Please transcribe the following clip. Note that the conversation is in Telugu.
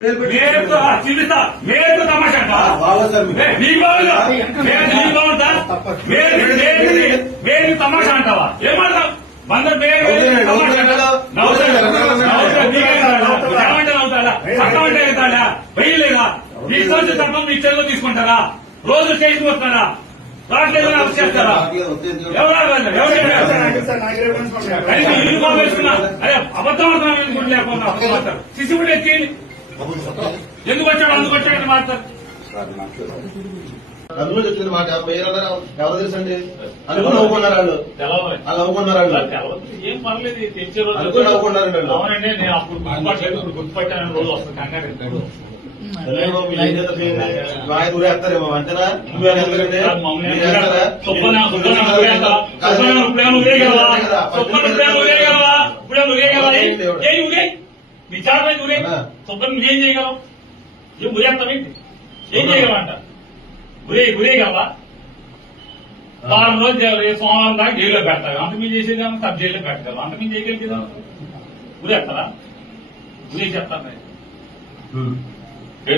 చూపిస్తా మేరకు తమాషా మేరకు తమాషా అంటావా ఏమంటావు వంద ఏమంటే అవుతాడా చట్టం అంటే అవుతాడా వెయ్యలేదా మీ సంస్థ చట్టం మీ చెరువు తీసుకుంటారా రోజు స్టేషన్ వస్తారా రావట్లేదు అరెస్ట్ చేస్తారా యూనిఫామ్ వేసుకున్నా అదే అబద్ధం లేకుండా శిశువుడు ఎత్తి ఎందుకు వచ్చాడు అందుకు వచ్చాడని మాట్లాడతారు అందులో చెప్పింది మాట ఎవరు తెలుసండి అనుకుని నవ్వుకున్నారు వాళ్ళు వాళ్ళు నవ్వుకున్నారు వాళ్ళు ఏం పర్లేదు తెచ్చే రోజు అనుకుని నవ్వుకున్నారండి అవునండి నేను అప్పుడు గుర్తుపట్టలేదు గుర్తుపట్టాను రోజు వస్తుంది కంగారు ఊరేస్తారేమో అంతేనా మీ చాలా ఊరే సుబ్బన్ ఏం చేయగలం ఏం ఊరేస్తామేంటి ఏం చేయగలంట ఊరేగలవా వారం రోజు సోమవారం దాకా జైల్లో పెడతారు అంత మీరు చేసేదాన్ని సబ్ జైల్లో పెట్టగలరు అంత మీరు చేయగలిగేదా ఊరేస్తారా ఊరే చెప్తాను